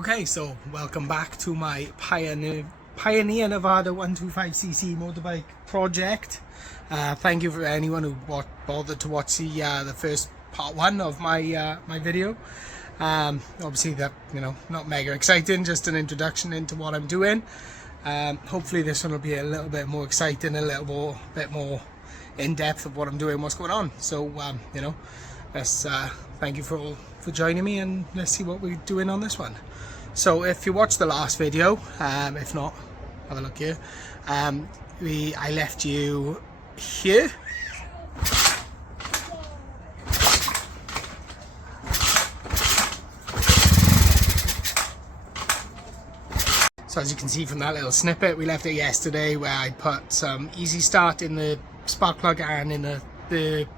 Okay, so welcome back to my Pioneer Nevada 125cc motorbike project. Thank you for anyone who bothered to watch the first part one of my my video. Obviously that, not mega exciting, just an introduction into what I'm doing. Hopefully this one will be a little bit more exciting, a little bit more in depth of what I'm doing, what's going on. So let's thank you for joining me, and let's see what we're doing on this one. So if you watched the last video, if not, have a look here. I left you here. So as you can see from that little snippet, we left it yesterday where I put some easy start in the spark plug and in the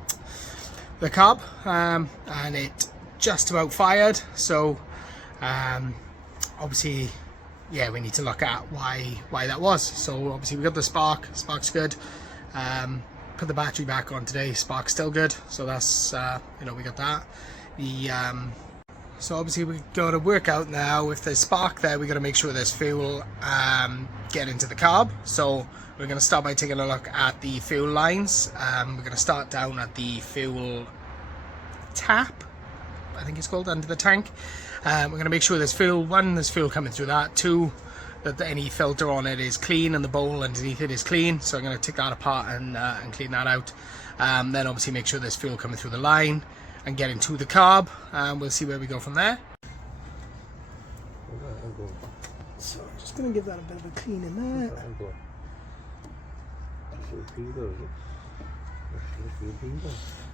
carb, and it just about fired. So obviously, yeah, we need to look at why that was. So obviously we got the spark's good. Put the battery back on today, spark's still good. So that's we got that. So obviously we got to work out now, if there's spark there, we got to make sure there's fuel get into the carb. So we're going to start by taking a look at the fuel lines. We're going to start down at the fuel tap, I think it's called, under the tank. We're going to make sure there's fuel. One, there's fuel coming through that. Two, that any filter on it is clean and the bowl underneath it is clean. So I'm going to take that apart and clean that out. Then obviously make sure there's fuel coming through the line and getting to the carb, and we'll see where we go from there. So I'm just going to give that a bit of a clean in there.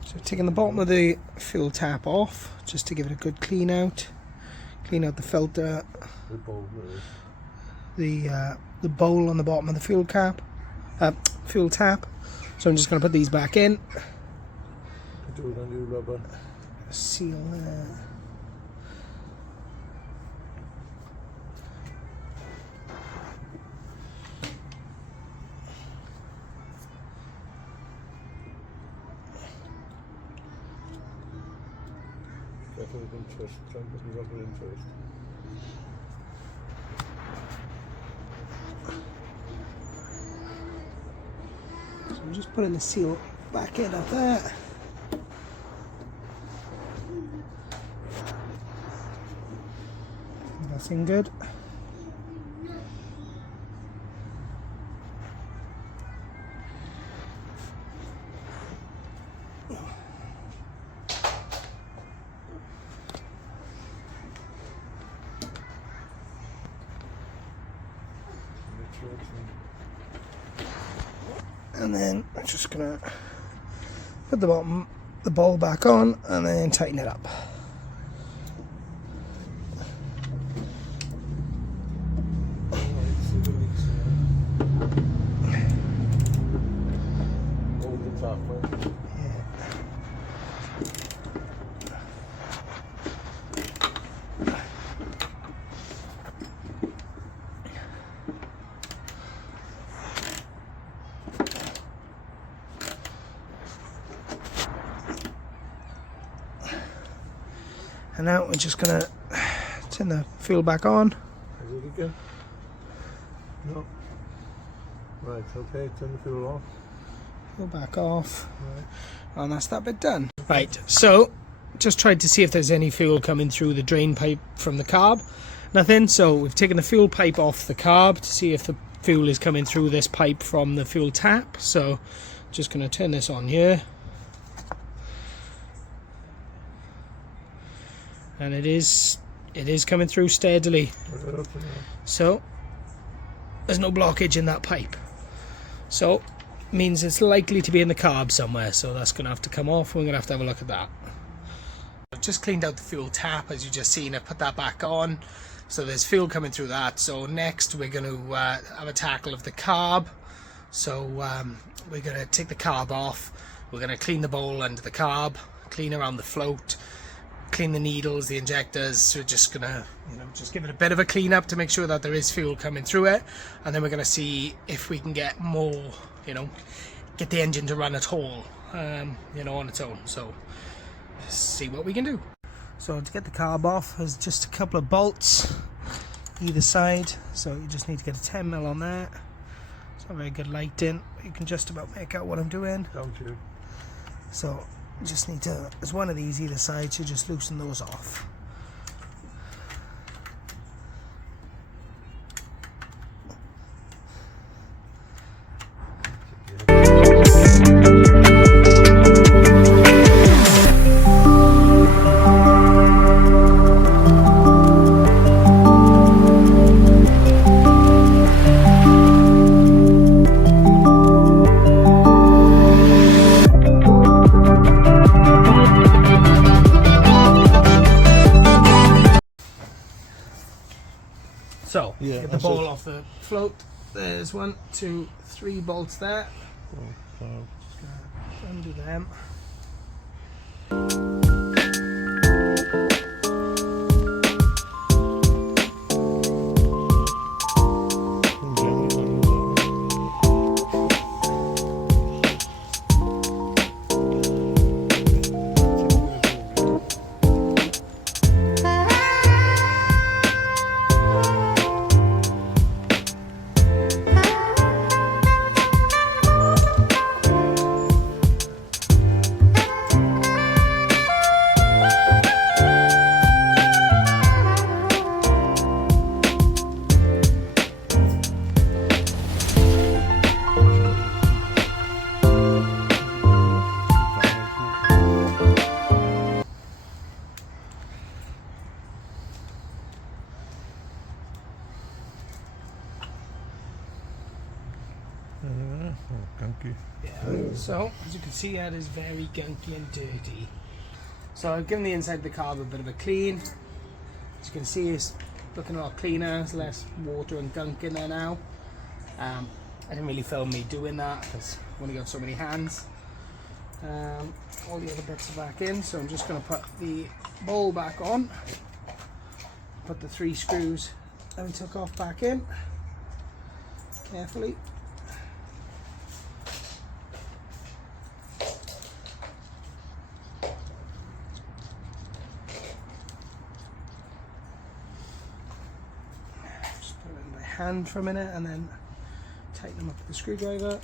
So taking the bottom of the fuel tap off, just to give it a good clean out. Clean out the filter, the bowl on the bottom of the fuel tap. So I'm just going to put these back in. Do it on your rubber. Seal there. Careful with them first. Try and put the rubber in first. So I'm just putting the seal back in up there. Nothing good. And then I'm just gonna put the bowl back on and then tighten it up. And now we're just gonna turn the fuel back on. Is it again? No. Right, okay, turn the fuel off. Fuel back off. Right. And that's that bit done. Right, so just tried to see if there's any fuel coming through the drain pipe from the carb. Nothing, so we've taken the fuel pipe off the carb to see if the fuel is coming through this pipe from the fuel tap. So just gonna turn this on here. And it is coming through steadily. So there's no blockage in that pipe. So means it's likely to be in the carb somewhere. So that's going to have to come off. We're going to have a look at that. I've just cleaned out the fuel tap, as you just seen. I put that back on. So there's fuel coming through that. So next we're going to have a tackle of the carb. So we're going to take the carb off. We're going to clean the bowl under the carb, clean around the float, clean the needles, the injectors. So we're just gonna just give it a bit of a clean up to make sure that there is fuel coming through it, and then we're gonna see if we can get more, get the engine to run at all, on its own. So see what we can do. So to get the carb off, there's just a couple of bolts either side, so you just need to get a 10mm on there. It's not very good lighting, but you can just about make out what I'm doing. Don't you? So you just need to, there's one of these either side, so you just loosen those off. So, Yeah, get the ball off the float. There's 1, 2, 3 bolts there. Oh, Just gonna undo them. gunky. Yeah. So, as you can see, that is very gunky and dirty. So I've given the inside of the carb a bit of a clean. As you can see, it's looking a lot cleaner. There's less water and gunk in there now. I didn't really film me doing that because I've only got so many hands. All the other bits are back in, so I'm just going to put the bowl back on. Put the 3 screws that we took off back in carefully. Just put it in by hand for a minute and then tighten them up with the screwdriver.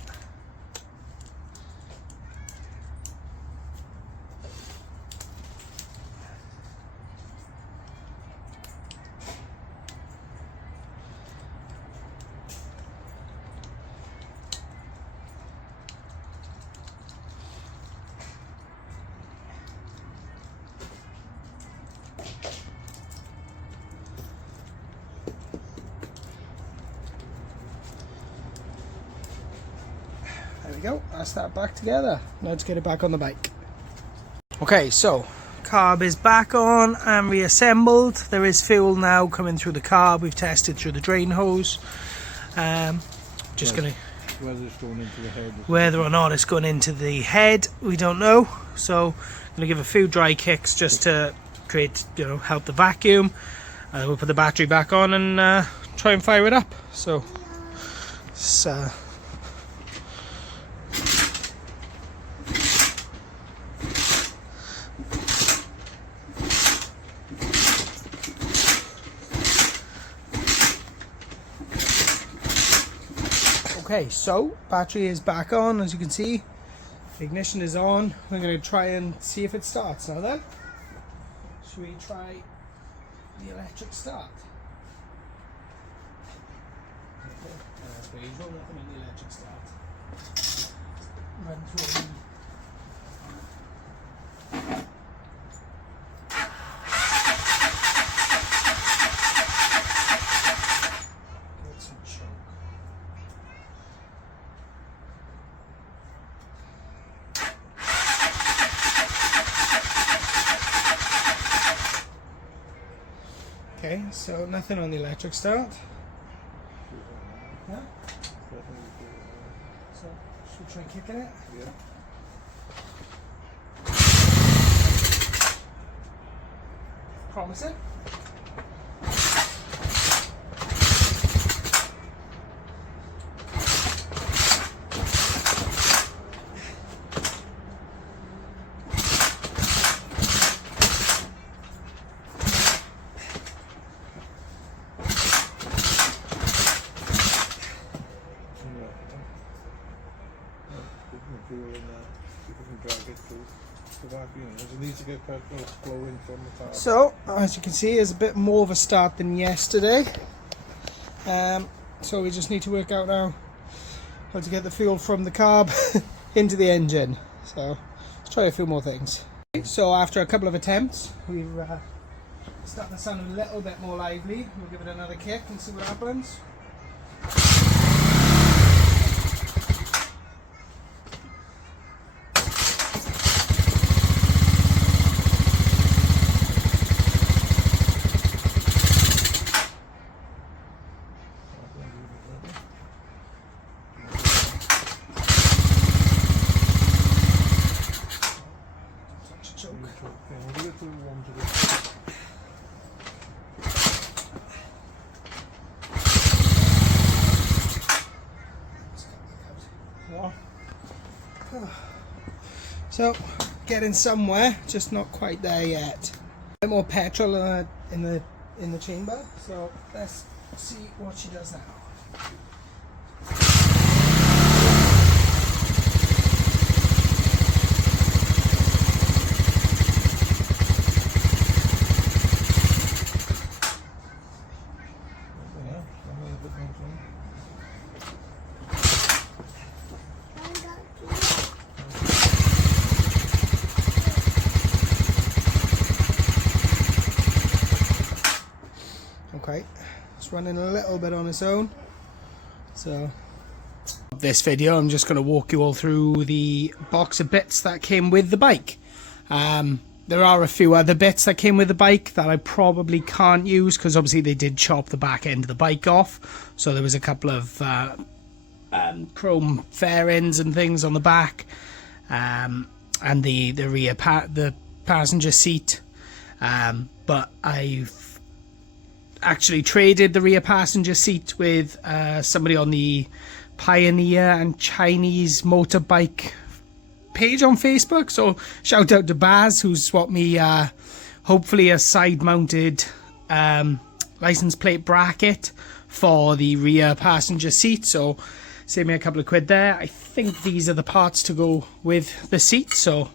There we go, that's that back together. Now let's get it back on the bike. Okay, so carb is back on and reassembled. There is fuel now coming through the carb. We've tested through the drain hose. Just gonna, Whether it's going into the head. whether or not it's going into the head, we don't know. So I'm gonna give a few dry kicks just to create, help the vacuum. And we'll put the battery back on and try and fire it up. So it's okay, so battery is back on, as you can see. Ignition is on. We're going to try and see if it starts. Now then, should we try the electric start? That's pretty usual, nothing on the electric start. Run through the okay, so nothing on the electric start. Yeah. So should we try kicking it? Yeah. Promising. for that, you know, it needs to get petrol flowing from the car. So, as you can see, it's a bit more of a start than yesterday. So we just need to work out now how to get the fuel from the carb into the engine. So, let's try a few more things. So after a couple of attempts, we've started to sound a little bit more lively. We'll give it another kick and see what happens. So, getting somewhere, just not quite there yet. A bit more petrol in the chamber, so let's see what she does now. Okay, it's running a little bit on its own. So this video, I'm just going to walk you all through the box of bits that came with the bike. There are a few other bits that came with the bike that I probably can't use because obviously they did chop the back end of the bike off. So there was a couple of chrome fairings and things on the back, and the rear the passenger seat. But I've actually traded the rear passenger seat with somebody on the Pioneer and Chinese motorbike page on Facebook. So shout out to Baz, who swapped me hopefully a side mounted license plate bracket for the rear passenger seat. So save me a couple of quid there. I think these are the parts to go with the seat, so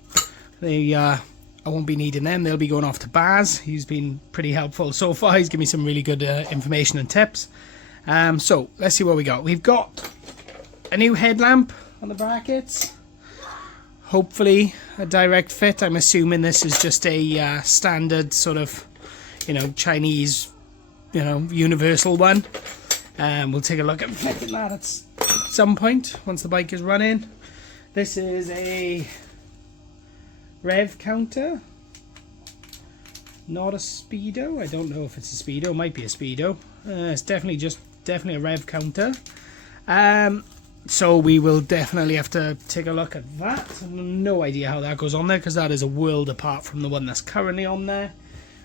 they I won't be needing them. They'll be going off to Baz. He's been pretty helpful so far. He's given me some really good information and tips. So let's see what we got. We've got a new headlamp on the brackets. Hopefully a direct fit. I'm assuming this is just a standard sort of, Chinese, universal one. We'll take a look at fitting that at some point once the bike is running. This is a rev counter, not a speedo. I don't know if it's a speedo. It might be a speedo. It's definitely a rev counter. So we will definitely have to take a look at that. I have no idea how that goes on there because that is a world apart from the one that's currently on there.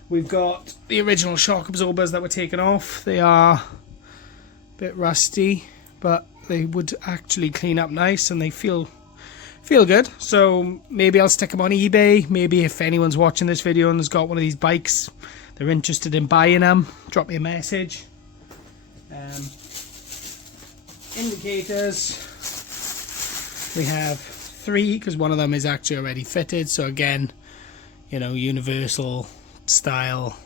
We've got the original shock absorbers that were taken off. They are a bit rusty, but they would actually clean up nice and they feel good. So maybe I'll stick them on eBay. Maybe if anyone's watching this video and has got one of these bikes, they're interested in buying them, drop me a message. Indicators, we have 3 because one of them is actually already fitted. So again, universal style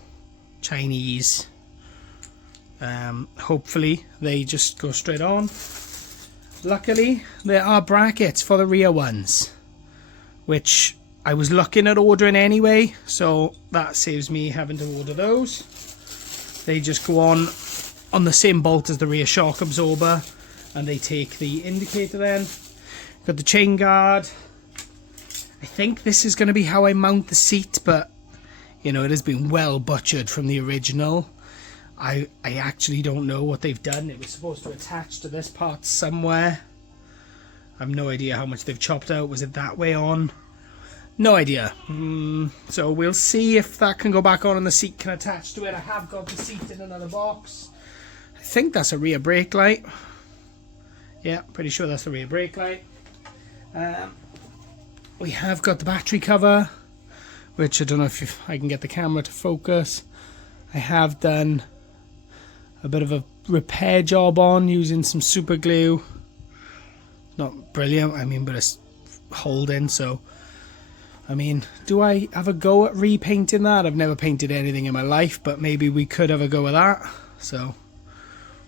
Chinese. Hopefully they just go straight on. Luckily, there are brackets for the rear ones, which I was looking at ordering anyway, so that saves me having to order those. They just go on the same bolt as the rear shock absorber, and they take the indicator then. Got the chain guard. I think this is going to be how I mount the seat, but, it has been well butchered from the original. I actually don't know what they've done. It was supposed to attach to this part somewhere. I have no idea how much they've chopped out. Was it that way on? No idea. So we'll see if that can go back on and the seat can attach to it. I have got the seat in another box. I think that's a rear brake light. Yeah, pretty sure that's the rear brake light. We have got the battery cover, which I don't know if I can get the camera to focus. I have done a bit of a repair job on using some super glue. Not brilliant, but it's holding, so I mean, do I have a go at repainting that? I've never painted anything in my life, but maybe we could have a go at that. So,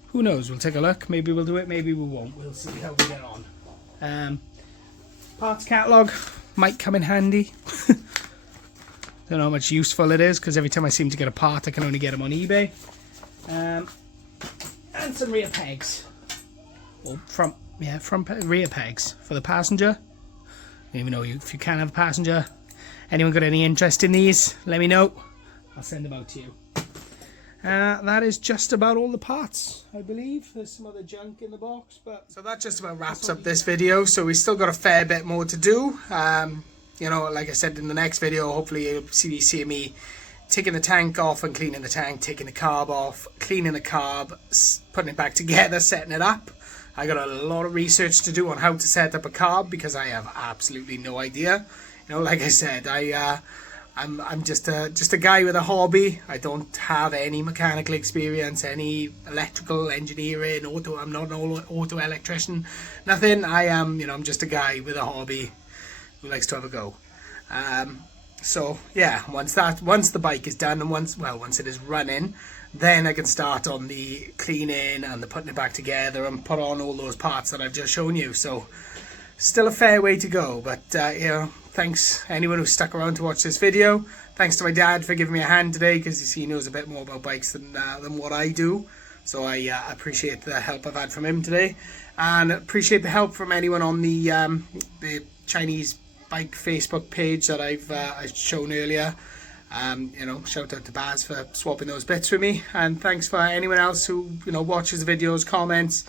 who knows? We'll take a look. Maybe we'll do it, maybe we won't. We'll see how we get on. Parts catalogue might come in handy. Don't know how much useful it is, because every time I seem to get a part, I can only get them on eBay. And some rear pegs. Or front rear pegs for the passenger. I don't even know if you can have a passenger. Anyone got any interest in these? Let me know. I'll send them out to you. That is just about all the parts, I believe. There's some other junk in the box, but so that just about wraps up this video. So we still got a fair bit more to do. You know, like I said in the next video, hopefully you'll see me taking the tank off and cleaning the tank, taking the carb off, cleaning the carb, putting it back together, setting it up. I got a lot of research to do on how to set up a carb because I have absolutely no idea. You know, like I said, I'm just a guy with a hobby. I don't have any mechanical experience, any electrical engineering, I'm not an auto electrician, nothing. I am, you know, I'm just a guy with a hobby who likes to have a go. So yeah, once the bike is done and once it is running, then I can start on the cleaning and the putting it back together and put on all those parts that I've just shown you. So still a fair way to go, but you know, thanks anyone who stuck around to watch this video. Thanks to my dad for giving me a hand today, because he knows a bit more about bikes than what I do. So I appreciate the help I've had from him today, and appreciate the help from anyone on the Chinese bike Facebook page that I've shown earlier. You know, shout out to Baz for swapping those bits with me, and thanks for anyone else who, you know, watches the videos, comments,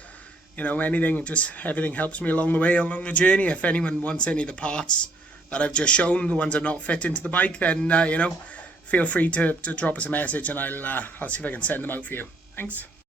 you know, anything. Just everything helps me along the way, along the journey. If anyone wants any of the parts that I've just shown, the ones that are not fit into the bike, then you know, feel free to drop us a message, and I'll see if I can send them out for you. Thanks.